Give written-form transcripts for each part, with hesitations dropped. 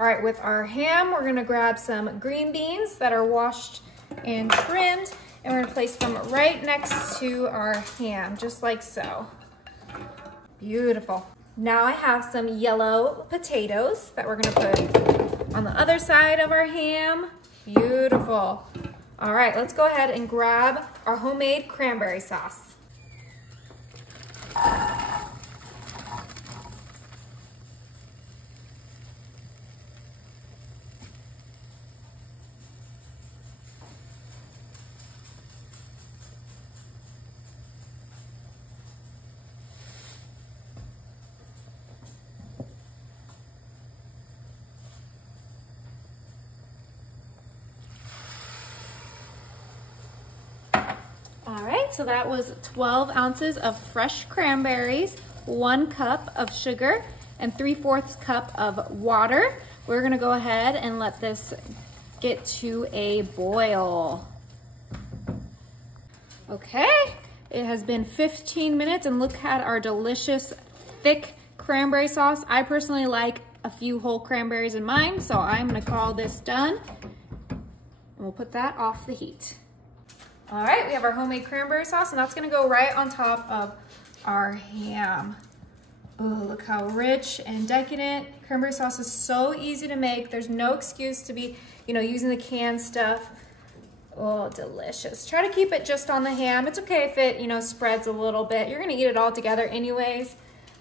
All right, with our ham, we're gonna grab some green beans that are washed and trimmed, and we're gonna place them right next to our ham, just like so. Beautiful. Now I have some yellow potatoes that we're gonna put on the other side of our ham. Beautiful. All right, let's go ahead and grab our homemade cranberry sauce. All right, so that was 12 ounces of fresh cranberries, 1 cup of sugar, and 3/4 cup of water. We're gonna go ahead and let this get to a boil. Okay, it has been 15 minutes and look at our delicious thick cranberry sauce. I personally like a few whole cranberries in mine, so I'm gonna call this done. And we'll put that off the heat. All right, we have our homemade cranberry sauce, and that's gonna go right on top of our ham. Oh, look how rich and decadent. Cranberry sauce is so easy to make. There's no excuse to be, using the canned stuff. Oh, delicious. Try to keep it just on the ham. It's okay if it, spreads a little bit. You're gonna eat it all together anyways,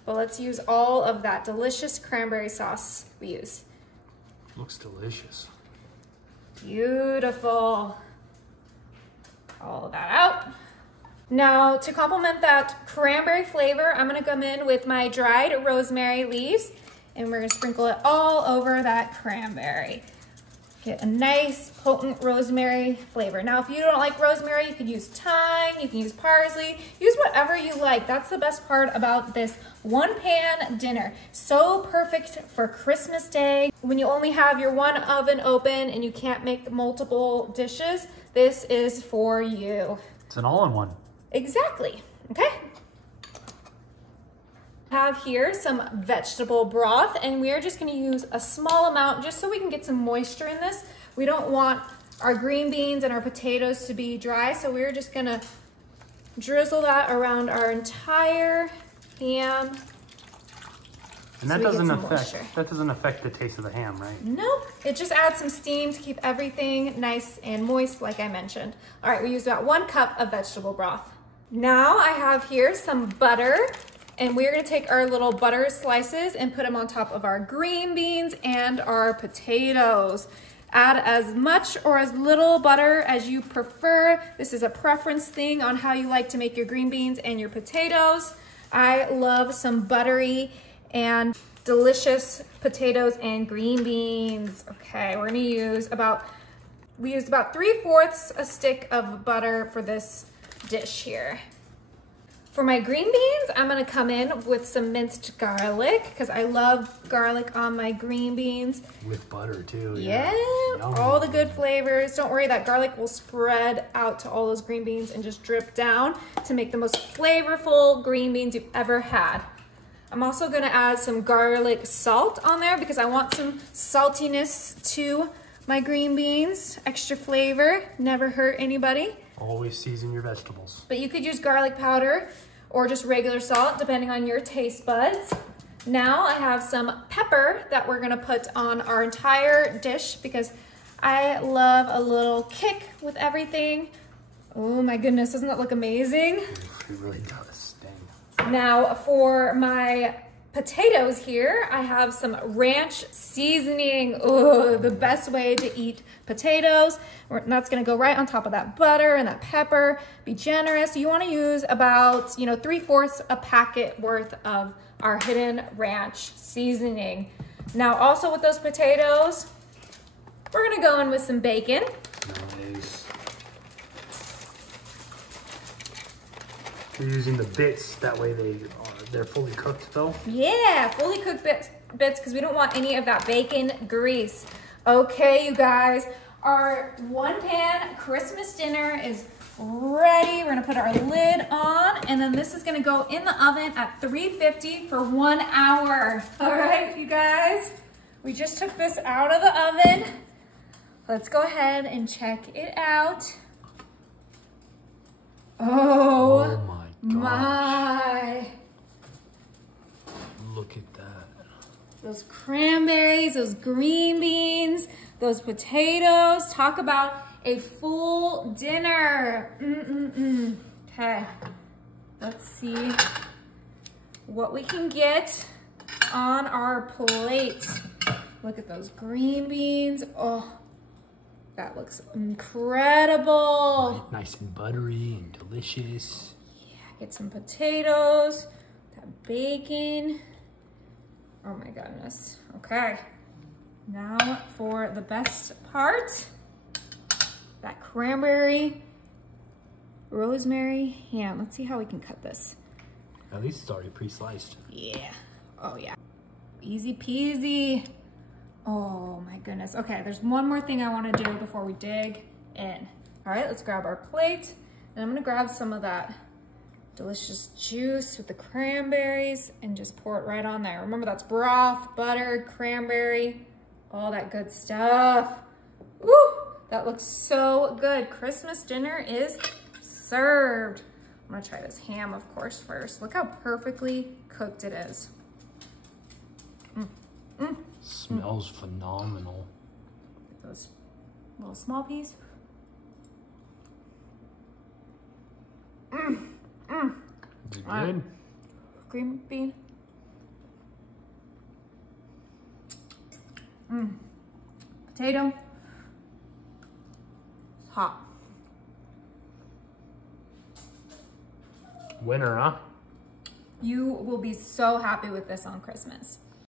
but let's use all of that delicious cranberry sauce we use. Looks delicious. Beautiful. All of that out. Now, to complement that cranberry flavor, I'm gonna come in with my dried rosemary leaves, and we're gonna sprinkle it all over that cranberry. Get a nice, potent rosemary flavor. Now, if you don't like rosemary, you could use thyme, you can use parsley, use whatever you like. That's the best part about this one-pan dinner. So perfect for Christmas Day. When you only have your one oven open and you can't make multiple dishes, this is for you. It's an all-in-one. Exactly, okay. I have here some vegetable broth, and we are just gonna use a small amount just so we can get some moisture in this. We don't want our green beans and our potatoes to be dry, so we're just gonna drizzle that around our entire ham. And that doesn't affect the taste of the ham, right? Nope, it just adds some steam to keep everything nice and moist, like I mentioned. All right, we used about 1 cup of vegetable broth. Now I have here some butter, and we're gonna take our little butter slices and put them on top of our green beans and our potatoes. Add as much or as little butter as you prefer. This is a preference thing on how you like to make your green beans and your potatoes. I love some buttery and delicious potatoes and green beans. Okay, we're gonna use we used about 3/4 a stick of butter for this dish here. For my green beans, I'm gonna come in with some minced garlic because I love garlic on my green beans. With butter too. Yeah, all the good flavors. Don't worry, that garlic will spread out to all those green beans and just drip down to make the most flavorful green beans you've ever had. I'm also gonna add some garlic salt on there because I want some saltiness to my green beans. Extra flavor, never hurt anybody. Always season your vegetables. But you could use garlic powder or just regular salt, depending on your taste buds. Now I have some pepper that we're gonna put on our entire dish because I love a little kick with everything. Oh my goodness, doesn't that look amazing? It really does. Now for my potatoes here, I have some ranch seasoning. Oh, the best way to eat potatoes. That's gonna go right on top of that butter and that pepper. Be generous. You wanna use about, 3/4 a packet worth of our hidden ranch seasoning. Now also with those potatoes, we're gonna go in with some bacon. Nice. You're using the bits, that way they're fully cooked though? Yeah, fully cooked bits because we don't want any of that bacon grease. Okay, you guys, our one-pan Christmas dinner is ready. We're gonna put our lid on, and then this is gonna go in the oven at 350 for 1 hour. All right, you guys, We just took this out of the oven. Let's go ahead and check it out. Oh my. Look at that. Those cranberries, those green beans, those potatoes. Talk about a full dinner. Okay, let's see what we can get on our plate. Look at those green beans. Oh, that looks incredible. Nice and buttery and delicious. Yeah, get some potatoes, that bacon. Oh my goodness. Okay, now for the best part, that cranberry, rosemary ham. Let's see how we can cut this. At least it's already pre-sliced. Yeah, oh yeah. Easy peasy. Oh my goodness. Okay, there's one more thing I wanna do before we dig in. All right, let's grab our plate. And I'm gonna grab some of that delicious juice with the cranberries and just pour it right on there. Remember, that's broth, butter, cranberry, all that good stuff. Woo, that looks so good. Christmas dinner is served. I'm gonna try this ham, of course, first. Look how perfectly cooked it is. Smells phenomenal. Those little small peas. Is it good? Green bean. Potato. It's hot. Winner, huh? You will be so happy with this on Christmas.